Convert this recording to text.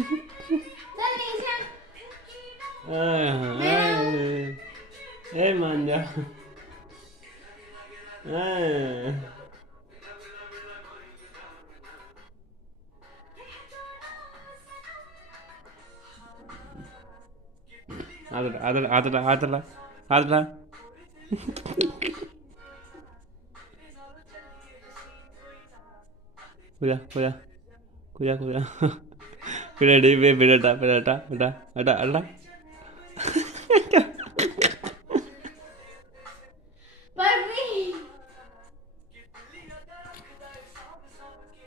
चल नीचे। ए मान जा। आदला आदला आदला आदला आदला। कुजा कुजा कुजा कुजा। Kuda di be beda beda beda beda ada.